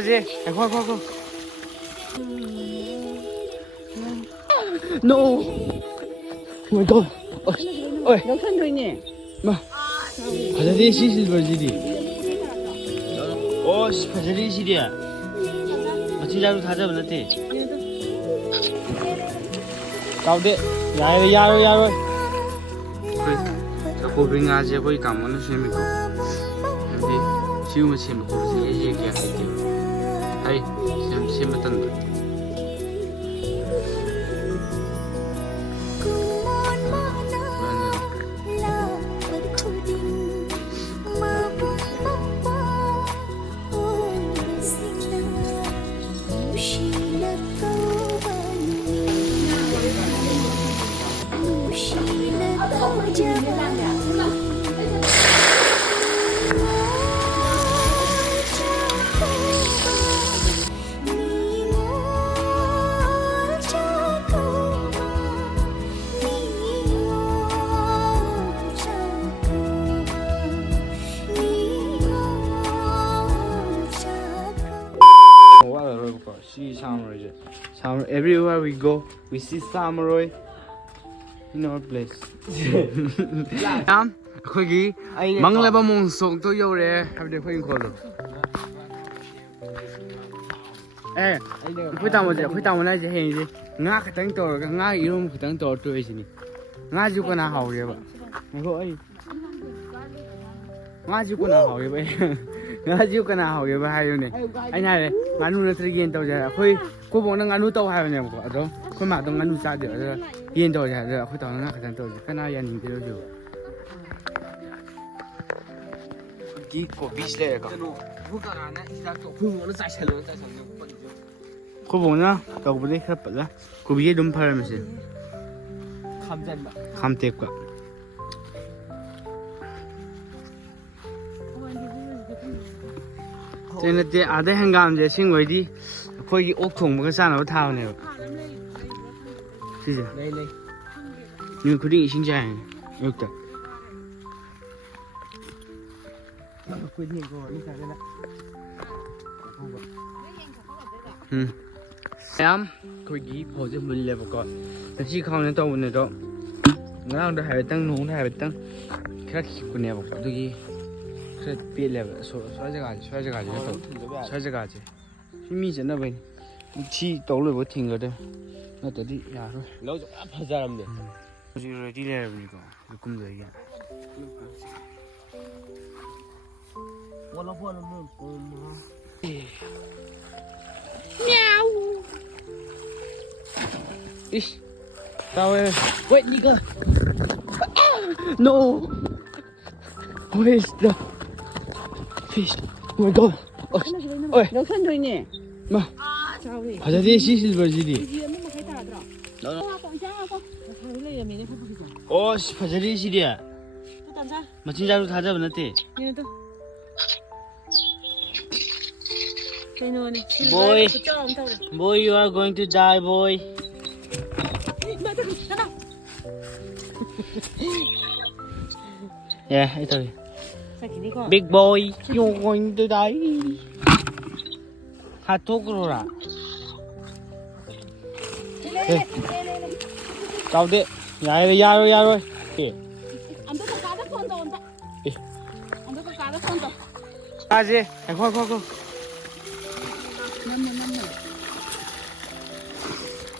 가지. 거. No. Oh my god. oi. 영산 도이니. 마. 바자리 시실버지리. 씨, 바자리 시리야. 진짜로 다 잡았지? 가운데. 야로. 고빙 아재 거기 가면은 재밌고. 근데 지금은 재밌고 얘기해야 할게요. 아이, 재밌던 거. See samurai. Everywhere we go, we see samurai in our place. 거기 망라바 몽송도 요래 하는데 거기 걸로. 거기 담아야 돼. 해야지. nga khitang tor ga nga irom khitang tor to isini. nga ju ko na haure ba. Ngo ai. nga ju ko na haure ba. nga ju ko na haure ba hayo ne. Ai na le nganu na tri yen to ja. Khoi ko bong na nganu to hayo ne ko ado. Khoi ma to nganu sa de yen to ja. Khoi to nga khitang to ja. Kana ya ning de lo jo. Ki ko bis le ka. 고봉나 더블이 크라빠라 고비에 좀 팔면서 감대과 제네데 아데 한가운데 신고이디 거기 옥통무가 싸나고 타오네요 시죠 네네 이거 그린 신자야 여기다 em coi gì phô cho mình là một conแต่ที่เขาเนี่ยตัวเนี่ยตัวงั้นเราหายไปตั้งนู้นหายไปตั้งแค่ขี้คนเนี่ยบอกว่าตัวกี้แค่เปลี่ยนเลยช่วยจะกันช่วยจะที่มีจะน่าเป็นที่โตเลยว่าทิ้งก็ได้น่าจะดีอย่าเลยแล้วจะพาจารย์เลยจริงเลยที่เลยนี่ก็คุ้มเลยอ่ะวันละวันละมื้อ喵。Ish. Wait, nigga. No. Where's the fish? Oh my god. Oi. 영산 도이니. 마. 바자리 시실버지리. 씨, 바자리 시리야. 마 진짜로 다 잡았지? Boy, you are going to die, boy. Yeah, ito. Big boy, you're going to die. 하토그로라. 가운데. 야로. 예. 가지. 거.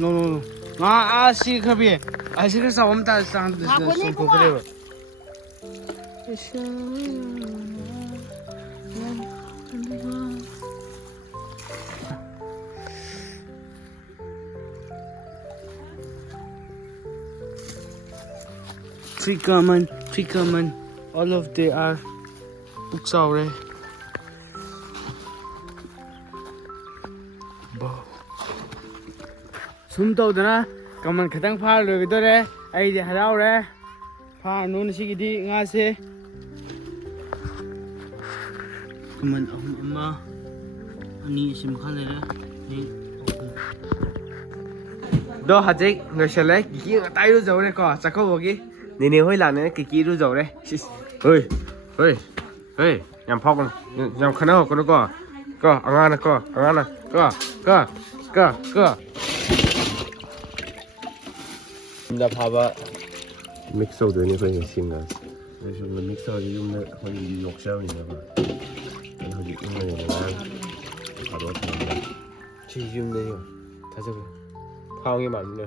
No. 아씨 그비. 아씨 그래서 엄다 상도 손고 그래요. Trickerman. All of they are buksaure. 숨 떠오드나? 그러면 가장 파를 그더래 아이디 하라오래 파 노는시기디 nga세 그러면 엄마 아니 심 칼레래 너 하직 너셜래 기기 따이로 저래 거 자꾸 보기 니네 호이라네 기기로 저래 ơi 양 파건 양 카나 거는 거 꺼 안 하나 꺼 나 봐봐 믹서 되니 거의 심나 그래서 믹서 지금 거의 욕심이나 봐 거기 있는 거 바로 어떻게 지금 내요 다섯 파왕이 많네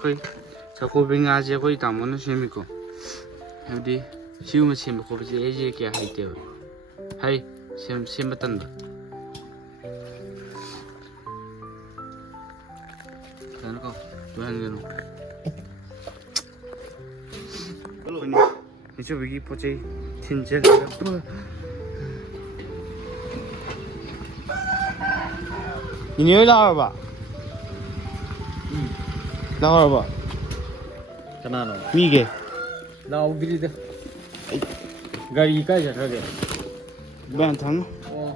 거의 저 고빙 아재 거의 다 먹는 셈이고 어디 지우면 셈 고비지 애지게 할게요 하이 셈 맞단다 그러는 거 왜 하는 거노 이제 여기 보지 진짜你又拉了吧？拉了吧？干嘛呢？米给，那我给你的，gaji kai ja kage. 半汤吗？ Oh.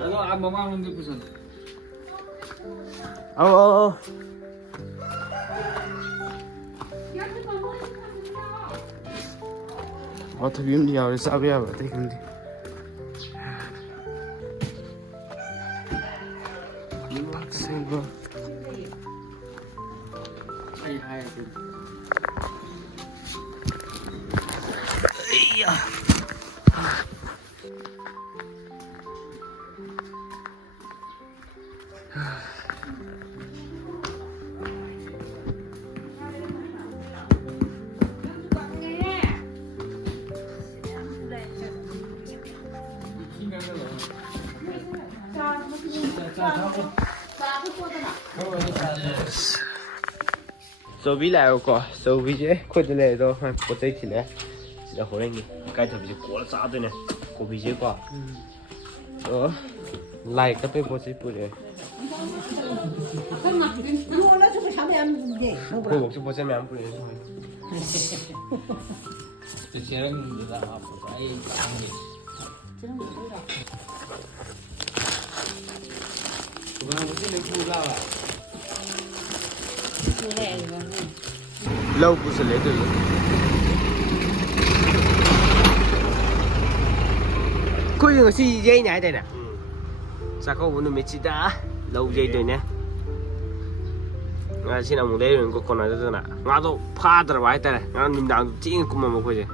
Ano ang mama hindi po san?哦。我特别没有啥别的，对兄弟。这个。 Ay ay. Sobi lại có Sobi chứ khôi từ này rồi mà có tay thì này là hồi anh cái thằng bị quá sao thế này có bị chứ quá đó lại cái bên bố sĩ bố này bố bố sĩ bố sĩ mẹ bố này Sekarang udah apa? Ay angin. Bukan mesti nak pulang lah. lâu bố sĩ lấy từ có những cái dây này đây nè sao có muốn mấy chị đã lâu dây đây nè nga xin ông lấy rồi con nói thế nào nga đâu phá được vậy ta nga mình đang chỉ cũng mà một cái gì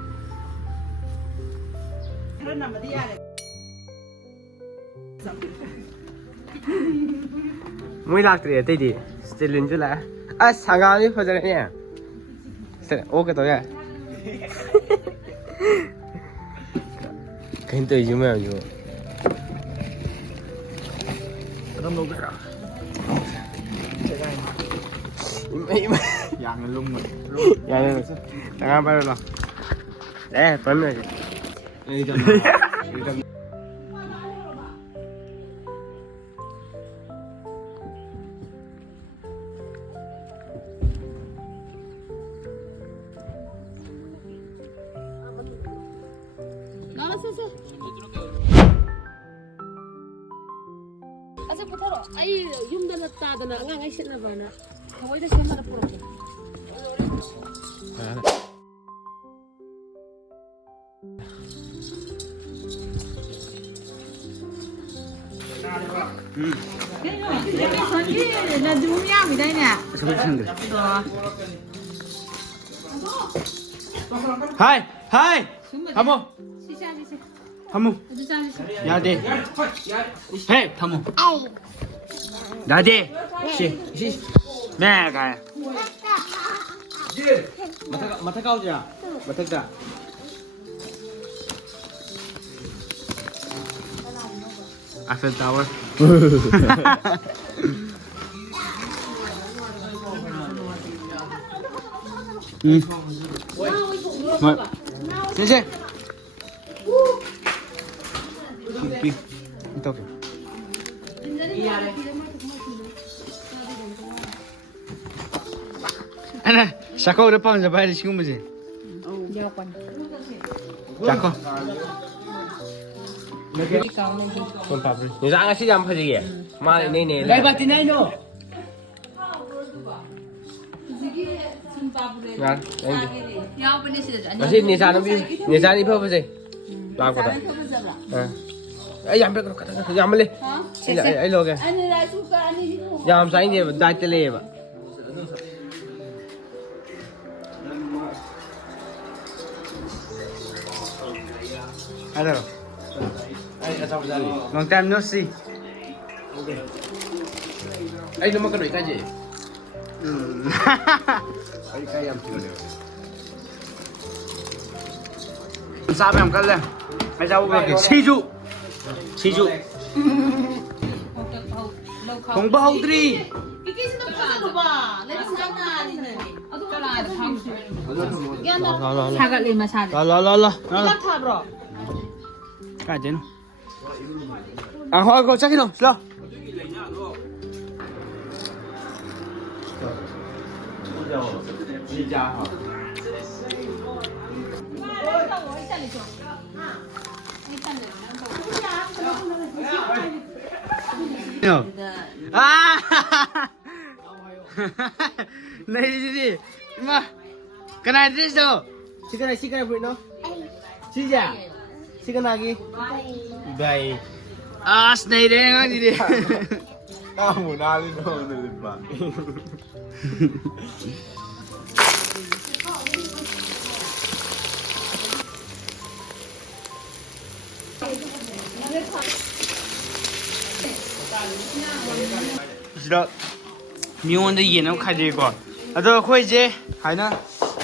mới lạc từ đây đi sẽ lên chỗ là à sáng ngày đi phải rồi nhỉ sẽ ok rồi à cái từ gì mà gì Kamu mau berapa? Jangan lung ya đây đang ăn bao lâu đấy bấm rồi Ini jangan. 아직 못하러. 아이 흉내는 따드나 안강에 신나 봐나. 거기다 신나를 뿌렸지. là chú nhau vì đây nè. 저거 치는데. 하이 하이. 하모 하모. 야대. 헤이 하모. 나대. 시. 네 가야. Mata kau je. 맞다. Eiffel Tower. Rồi. Xe. Pi. Tao. Ana, sako udah pang sampai di sini mesti. Jako. Con papri. Ni ra nga si jam phaji ye. Ma nei nei. Gai bati nai no. Ngan. Anh đi. Nhau bên đây sẽ là Kasi ni sa na bi. Ni sa ni pha pha sai. La ko da. Ai jam pe ko ka jam le. Ai lo ke. anh ra chú cả anh đi Jam sai ni dai te le ba. Hello. Ai asal jali. Long time no see. Ai no ma ka doi ka je. Ai ka jam chi le. Sao em cắt lên? Ai đâu về cái xí dụ. Xí dụ. Không bao đi. cái gì nó có ba lấy sang nhà đi này cái là thằng 사갈 리마 사갈 Lo. 타 bro Cái gì nó? À thôi cô chắc cái nào, lo. Đi ra hả? Nào. À. Này đi. Mà. Cái này đi đâu? Si cái này nó. Si dạ. Si cái này. Đây. À, này đây ngon gì đi. Tao muốn ăn đi đâu được ba. Đó. 미용원도 이해는 가지고 있고. 아도 거기 이제 하나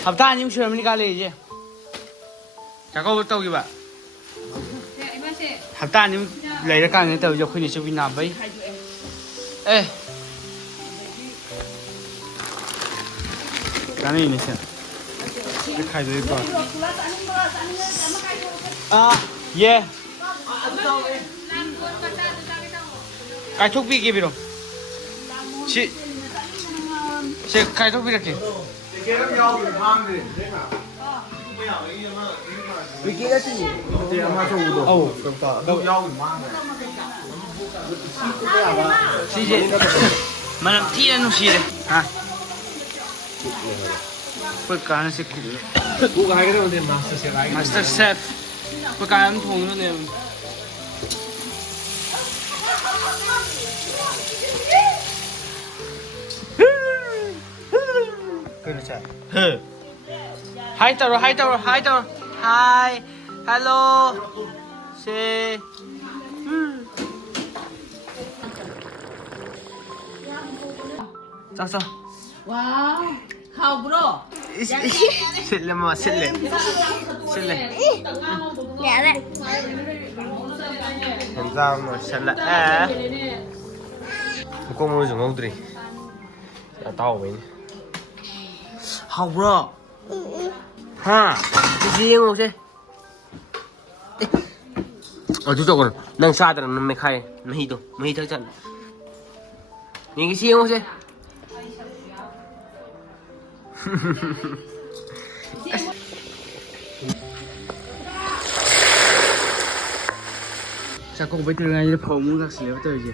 합다 아니면 쉬어니까 레이지. 자고 또 오기 봐. 합다 아니면 레이를 가는 데 이제 거기 좀 있나 봐. 에. 가는 이니서. 이렇게 가지고 있고. 아, 예. cái thuốc vị kia bị rồi chị cái thuốc vị kia Vì kia chứ nhỉ? Thì mà dùng được. ồ Đâu rau thì mang này. chị chị mà làm thi nó gì đấy à cái cá nó sẽ Cú cái đó thì master chef cái cá ăn thùng nó này 그렇죠. 하이 따로. 하이. hello. say. 자. wow hào bro 실례 뭐 실례. Làm sao mà 실례. 에. có mua dùng không đi? Là tao vậy. Hào bro. Ha. Cái gì không chứ? Ở chỗ rồi, đang xa rồi nó mới khai, mày chắc chắn. Nhìn cái gì không chứ? 자, 그거 왜 들어가 이제 범우 같이 내가 또 이제.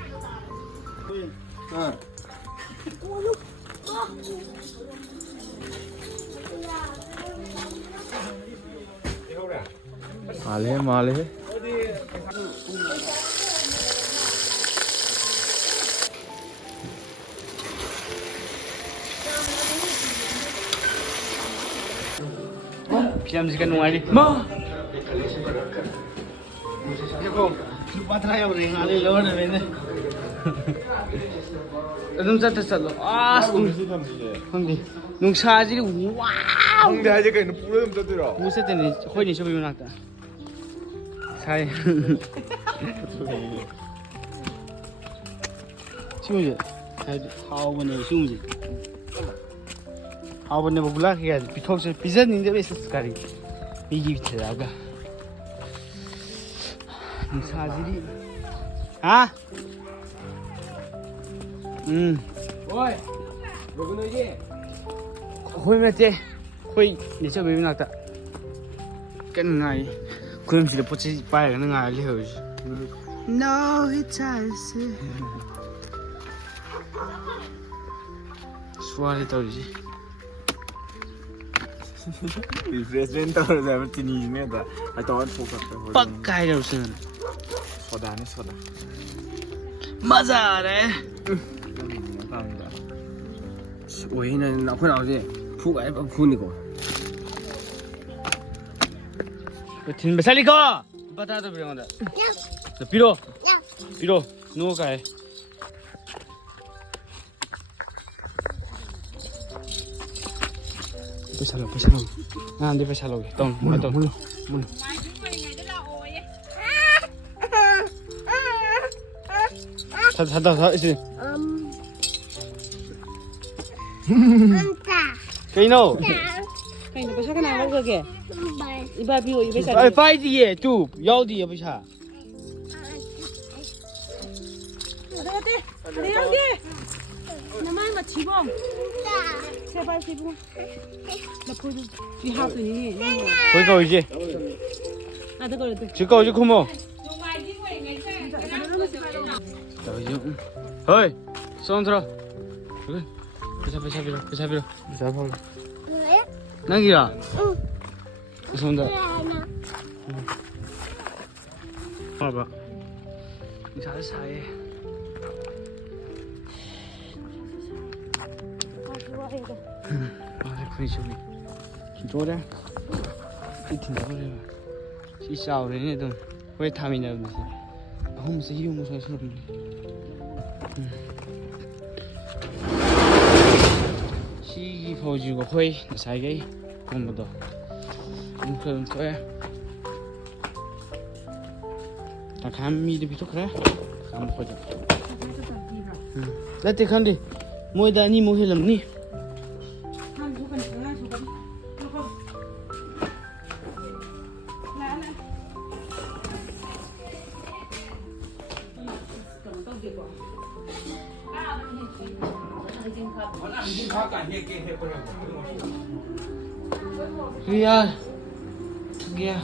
말해. 피암지가 농아리. 뭐? 이거 누가더라요 랭아리 넣어내네. 좀 짰어. 아, 형님. 농사지리 와우. 근데 아직 그 뿌려 좀 떠들어. 무슨 때는 거의 좀 유난다. 잘. 시무지. 잘 하원에 시무지. 하원에 뭐 불락해야 돼. 비토스 비자는데 왜 스카리. 이게 비트라가. 농사지리. 아? Ôi, rồi cái nơi gì? Khôi mẹ tê, khôi để cho bébí nào ta. Cái này, khôi em chỉ được bớt chỉ bài cái này là liều. No, it's icy. 수아리 떨지. रिफ्रेशमेंट तो जब चीनी में था I thought focus पे पक्का है उसे. सोडा नहीं सोडा मजा आ रहा है. 우리는 나쁜 아버지 푹 알바 푸니고 दिन में साली को बता दो बिरो अंदर. तो बिरो बिरो नो का है. पैसा लो हाँ दे पैसा लोगे तो मुझे तो था इसे कहीं no Kayaknya besar kan awal ke? Iba biu iba besar. अरे पाई दिए तू याद दिए पैसा Ada lagi. Namanya mak cibong. Siapa cibong? Lepas tu pihak tu ni. कोई को इसे Ada kalau tu. 지금 이제 고모 어이 손 들어 그래 पैसा 빌어 나기야 손 들어 봐봐 잘 사해 아 그래 저기 진짜래 이팀 나오래 이 싸우네 얘도 왜 탐이냐 무슨 홈스 이용 무슨 소리 시기 보여주고 호이 사이게 공부도 그럼 또해 다 감미도 비도 그래 감 보자 나한테 간디 뭐다 니 뭐해람니 리아 두개야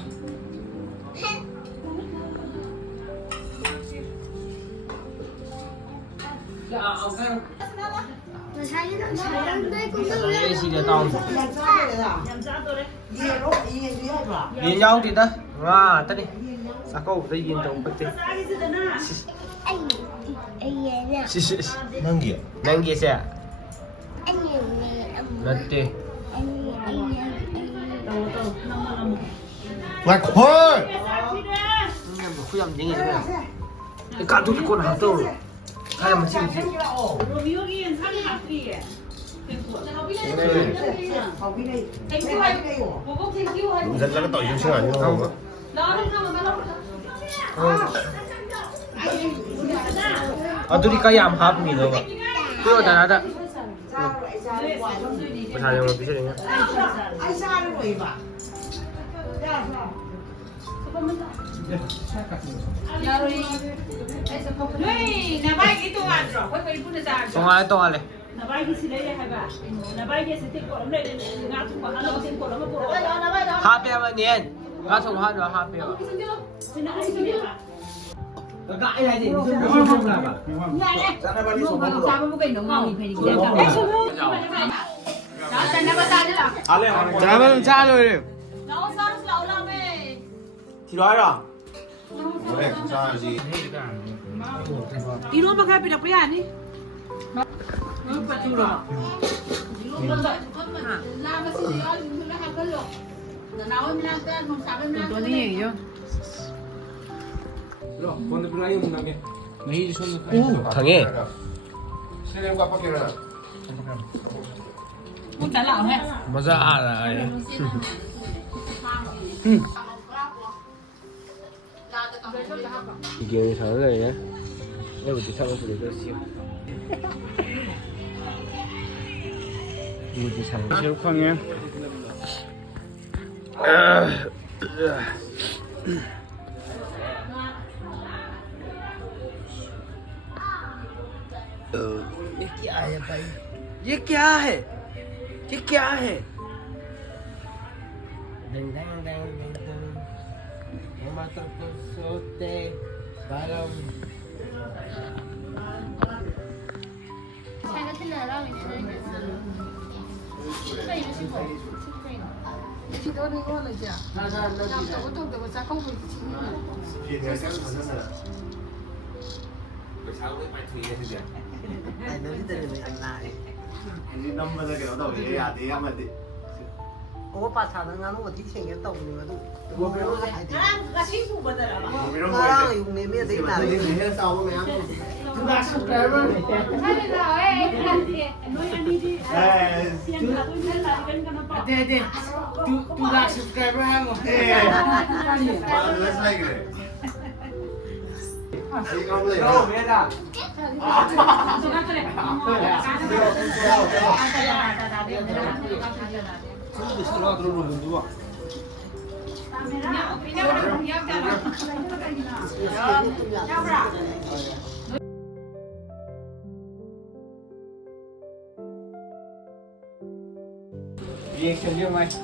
nhìn nhau thì ta và ta đi sao câu đây nhìn trong bức tranh 난기야 난기 xe 난띠 락홀 khu dòng gì vậy cái cạn tụi con hàng tàu hay là mình xin gì dẫn ra cái tội dương sinh ảnh không tôi đi cái yam hấp gì đâu tôi đã đã 뭐 촬영을 비춰주냐 동아래 동아래 하비야만 년 가서 하려 하비야 gãi hay gì không làm à 잘하면 잘해 thì nói rồi 그래 괜찮아지 Ino pakai pindah pria ni. Lupa tu dah. Tuan ni yo. 당해 세렘과 바퀴를 Pun tak lah eh. 맞아 알아 이게 잘하네 내가 어디 사고 그랬어 무지 상 제육황이야 ये क्या है भाई ये क्या है ये क्या है 댕댕댕댕댕 엄마 떡국 소떼 才听得到你的人。这有些好，几多你给我来讲，我懂得我咋搞不清楚。 พี่เธอแค่คนนั้นแหละไปเช้าไปถุยกันทีเดียว Ai nói cái tên này anh lại. นี่น้ำมันจะเกี่ยวกับตัวเองอ่ะดีอ่ะมันดี Ủa bà thằng nó ngắn một tí tiền cái tổng nhưng mà tôi không biết nó hay thì. ไม่ต้อง Nó dùng này biết tí nào. นี่ให้เศร้าบ้างไหมครับ Tôi đã sụp cái rồi. เอ้ย เด็ดดูรักสกายเบอร์ให้หมด เอ้ยมาเลยใช่กันเลยนี่ก็เลยโอ้เมียด่า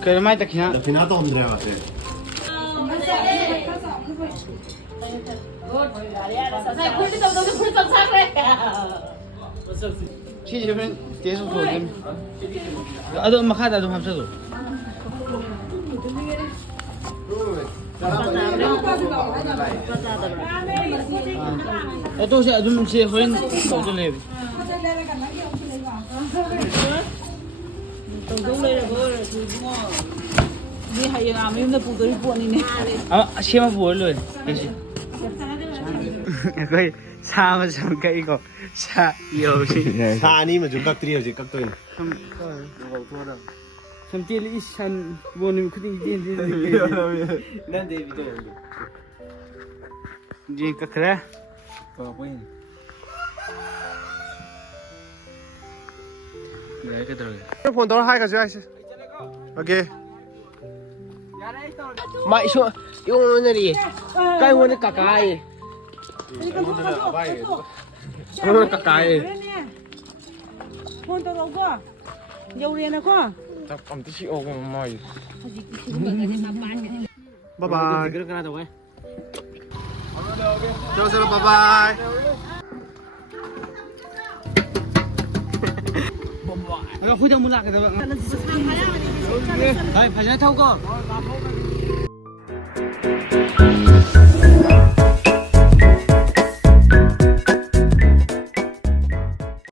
เกิดไม่ตะกี้นะ แต่พี่น้าต้มเลยว่ะเต้ 在亏的都是亏正常的。 ที่จะเป็นเจ๊สุดโหดเลยเอาตัวมาฆ่าแต่ตัวความสนุกเอาตัวเสียดูมันเสียคนตัวจะเลย tổng thống đây là bơ là thứ ngon đi hay làm em là phụ tới buồn này nè เอาเชื่อมาบัวเลยเดี๋ยวสิก็ชามาชมกันอีกชาเยอะสิ ชานี่มันจุกกักตรีเอาจิกักตัวนี่ ทำเจลิชันบนนี้คุณจริงจริงจริง นั่นเดวิดโด จริงก็คืออะไรก็ได้ 폰 더 하이 가져와 있어. 오케이. 마 이쇼 오늘이 까이 오늘 까까이. 오늘 까까이. con tao đâu có dầu liền nào có 잠깐 뜻이 오고 마이. 바이바이. 그렇게 하자고 해. 들어오세요. 바이바이. 내가 호장 문학 그다음에. 아, 바지나 타고 가.